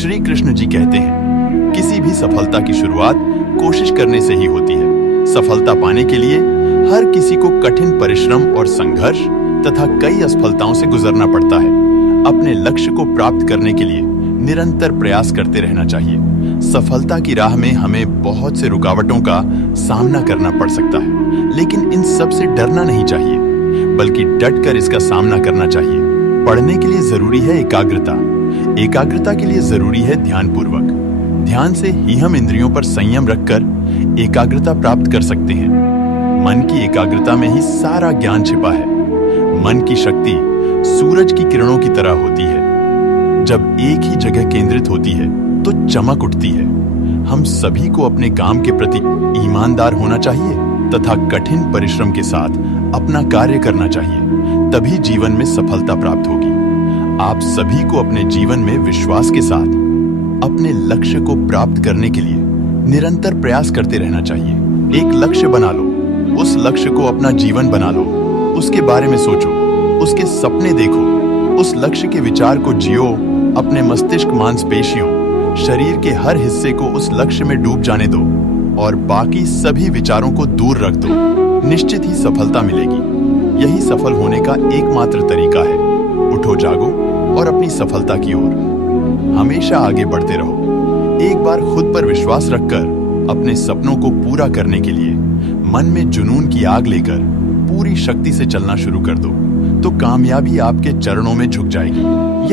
श्री कृष्ण जी कहते हैं, किसी भी सफलता की शुरुआत कोशिश करने से ही होती है। सफलता पाने के लिए हर किसी को कठिन परिश्रम और संघर्ष तथा कई असफलताओं से गुजरना पड़ता है। अपने लक्ष्य को प्राप्त करने के लिए निरंतर प्रयास करते रहना चाहिए। सफलता की राह में हमें बहुत से रुकावटों का सामना करना पड़ सकता है, लेकिन इन सब से डरना नहीं चाहिए, बल्कि डटकर इसका सामना करना चाहिए। पढ़ने के लिए जरूरी है एकाग्रता। एकाग्रता के लिए जरूरी है ध्यानपूर्वक। ध्यान से ही हम इंद्रियों पर संयम रखकर एकाग्रता प्राप्त कर सकते हैं। मन की एकाग्रता में ही सारा ज्ञान छिपा है। मन की शक्ति सूरज की किरणों की तरह होती है। जब एक ही जगह केंद्रित होती है तो चमक उठती है। हम सभी को अपने काम के प्रति ईमानदार होना चाहिए तथा कठिन परिश्रम के साथ अपना कार्य करना चाहिए, तभी जीवन में सफलता प्राप्त होगी। आप सभी को अपने जीवन में विश्वास के साथ अपने लक्ष्य को प्राप्त करने के लिए निरंतर प्रयास करते रहना चाहिए। एक लक्ष्य बना लो, उस लक्ष्य को अपना जीवन बना लो, उसके बारे में सोचो, उसके सपने देखो, उस लक्ष्य के विचार को जियो। अपने मस्तिष्क, मांसपेशियों, शरीर के हर हिस्से को उस लक्ष्य में डूब जाने दो और बाकी सभी विचारों को दूर रख दो। निश्चित ही सफलता मिलेगी। यही सफल होने का एकमात्र तरीका है। उठो, जागो और अपनी सफलता की ओर हमेशा आगे बढ़ते रहो। एक बार खुद पर विश्वास रखकर अपने सपनों को पूरा करने के लिए मन में जुनून की आग लेकर पूरी शक्ति से चलना शुरू कर दो, तो कामयाबी आपके चरणों में झुक जाएगी।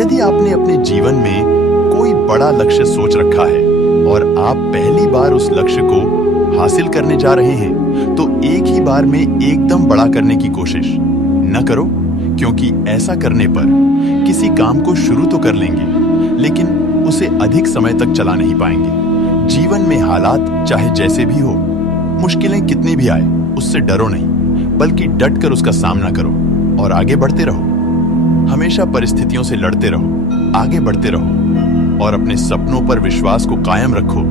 यदि आपने अपने जीवन में कोई बड़ा लक्ष्य सोच रखा है और आप पहली बार उस लक्ष्य को हासिल करने जा रहे हैं, तो एक ही बार में एकदम बड़ा करने की कोशिश न करो, क्योंकि ऐसा करने पर किसी काम को शुरू तो कर लेंगे, लेकिन उसे अधिक समय तक चला नहीं पाएंगे। जीवन में हालात चाहे जैसे भी हो, मुश्किलें कितनी भी आए, उससे डरो नहीं, बल्कि डटकर उसका सामना करो और आगे बढ़ते रहो। हमेशा परिस्थितियों से लड़ते रहो, आगे बढ़ते रहो और अपने सपनों पर विश्वास को कायम रखो।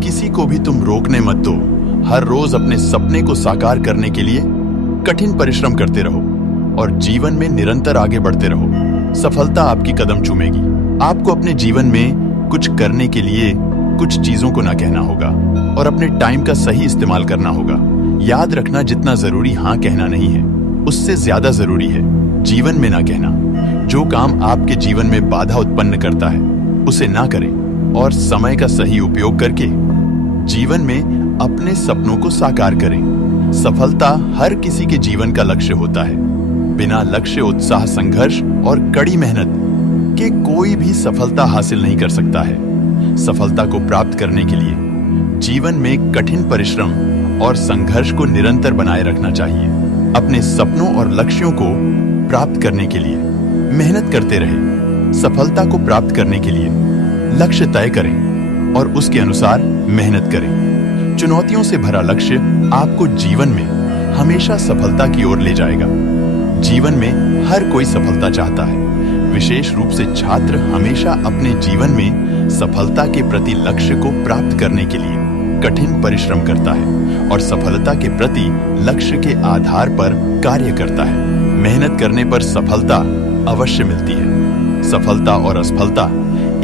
किसी को भी तुम रोकने मत दो। हर रोज अपने सपने को साकार करने के लिए कठिन परिश्रम करते रहो और जीवन में निरंतर आगे बढ़ते रहो। सफलता आपकी कदम चूमेगी। आपको अपने जीवन में कुछ करने के लिए कुछ चीजों को ना कहना होगा और अपने टाइम का सही इस्तेमाल करना होगा। याद रखना, जितना जरूरी हाँ कहना नहीं है, उससे ज्यादा जरूरी है जीवन में ना कहना। जो काम आपके जीवन में बाधा उत्पन्न करता है उसे ना करें और समय का सही उपयोग करके जीवन में अपने सपनों को साकार करें। सफलता हर किसी के जीवन का लक्ष्य होता है। बिना लक्ष्य, उत्साह, संघर्ष और कड़ी मेहनत के कोई भी सफलता हासिल नहीं कर सकता है। सफलता को प्राप्त करने के लिए जीवन में कठिन परिश्रम और संघर्ष को निरंतर बनाए रखना चाहिए। अपने सपनों और लक्ष्यों को प्राप्त करने के लिए मेहनत करते रहें। सफलता को प्राप्त करने के लिए लक्ष्य तय करें और उसके अनुसार मेहनत करें। चुनौतियों से भरा लक्ष्य आपको जीवन में हमेशा सफलता की ओर ले जाएगा। जीवन में हर कोई सफलता चाहता है। विशेष रूप से छात्र हमेशा अपने जीवन में सफलता के प्रति लक्ष्य को प्राप्त करने के लिए कठिन परिश्रम करता है और सफलता के प्रति लक्ष्य के आधार पर कार्य करता है। मेहनत करने पर सफलता अवश्य मिलती है। सफलता और असफलता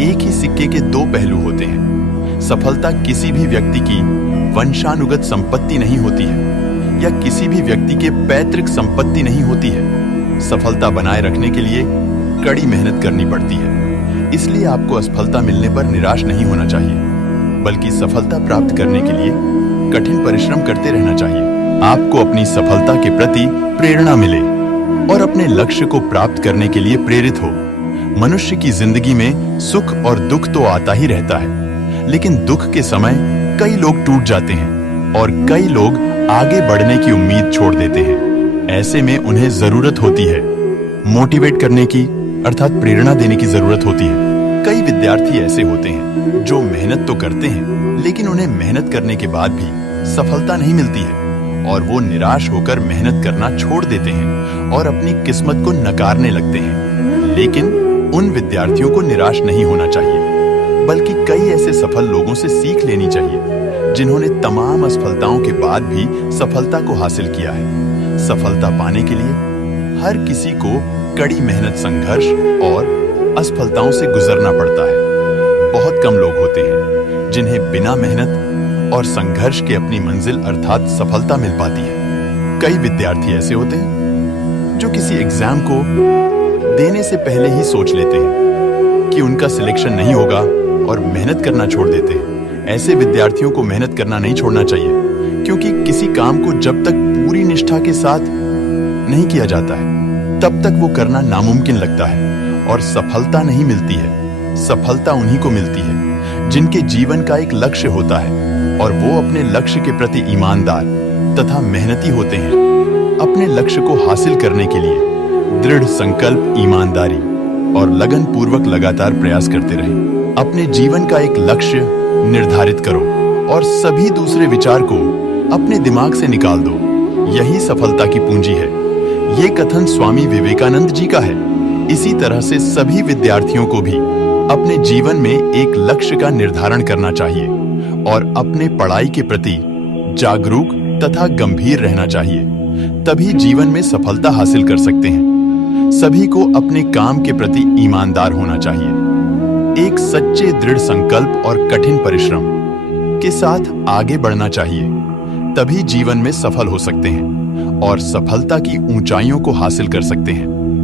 एक ही सिक्के के दो पहलू होते हैं। सफलता किसी भी व्यक्ति की वंशानुगत संपत्ति नहीं होती है या किसी भी व्यक्ति के पैतृक संपत्ति नहीं होती है। सफलता बनाए रखने के लिए कड़ी मेहनत करनी पड़ती है। इसलिए आपको असफलता मिलने पर निराश नहीं होना चाहिए, बल्कि सफलता प्राप्त करने के लिए कठिन परिश्रम करते रहना चाहिए। आपको अपनी सफलता के प्रति प्रेरणा मिले और अपने लक्ष्य को प्राप्त करने के लिए प्रेरित हो। मनुष्य की जिंदगी में सुख और दुख तो आता ही रहता है, लेकिन दुख के समय कई लोग टूट जाते हैं और कई लोग आगे बढ़ने की उम्मीद छोड़ देते हैं। ऐसे में उन्हें जरूरत होती है मोटिवेट करने की, अर्थात प्रेरणा देने की जरूरत होती है। कई विद्यार्थी ऐसे होते हैं जो मेहनत तो करते हैं, लेकिन उन्हें मेहनत करने के बाद भी सफलता नहीं मिलती है और वो निराश होकर मेहनत करना छोड़ देते हैं और अपनी किस्मत को नकारने लगते हैं। लेकिन उन विद्यार्थियों को निराश नहीं होना चाहिए, बल्कि कई ऐसे सफल लोगों से सीख लेनी चाहिए जिन्होंने तमाम असफलताओं के बाद भी सफलता को हासिल किया है। सफलता पाने के लिए हर किसी को कड़ी मेहनत, संघर्ष और असफलताओं से गुजरना पड़ता है। बहुत कम लोग होते हैं जिन्हें बिना मेहनत और संघर्ष के अपनी मंजिल अर्थात सफलता मिल पाती है। कई विद्यार्थी ऐसे होते हैं जो किसी एग्जाम को देने से पहले ही सोच लेते हैं कि उनका सिलेक्शन नहीं होगा और मेहनत करना छोड़ देते हैं। ऐसे विद्यार्थियों को मेहनत करना नहीं छोड़ना चाहिए, क्योंकि किसी काम को जब तक पूरी निष्ठा के साथ नहीं किया जाता है तब तक वो करना नामुमकिन लगता है और सफलता नहीं मिलती है। सफलता उन्हीं को मिलती है जिनके जीवन का एक लक्ष्य होता है और वो अपने लक्ष्य के प्रति ईमानदार तथा मेहनती होते हैं। अपने लक्ष्य को हासिल करने के लिए दृढ़ संकल्प, ईमानदारी और लगन पूर्वक लगातार प्रयास करते रहें। अपने जीवन का एक लक्ष्य निर्धारित करो और सभी दूसरे विचार को अपने दिमाग से निकाल दो। यही सफलता की पूंजी है। ये कथन स्वामी विवेकानंद जी का है। इसी तरह से सभी विद्यार्थियों को भी अपने जीवन में एक लक्ष्य का निर्धारण करना चाहिए और अपने पढ़ाई के प्रति जागरूक तथा गंभीर रहना चाहिए। तभी जीवन में सफलता हासिल कर सकते हैं। सभी को अपने काम के प्रति ईमानदार होना चाहिए। एक सच्चे दृढ़ संकल्प और कठिन परिश्रम के साथ आगे बढ़ना चाहिए। तभी जीवन में सफल हो सकते हैं और सफलता की ऊंचाइयों को हासिल कर सकते हैं।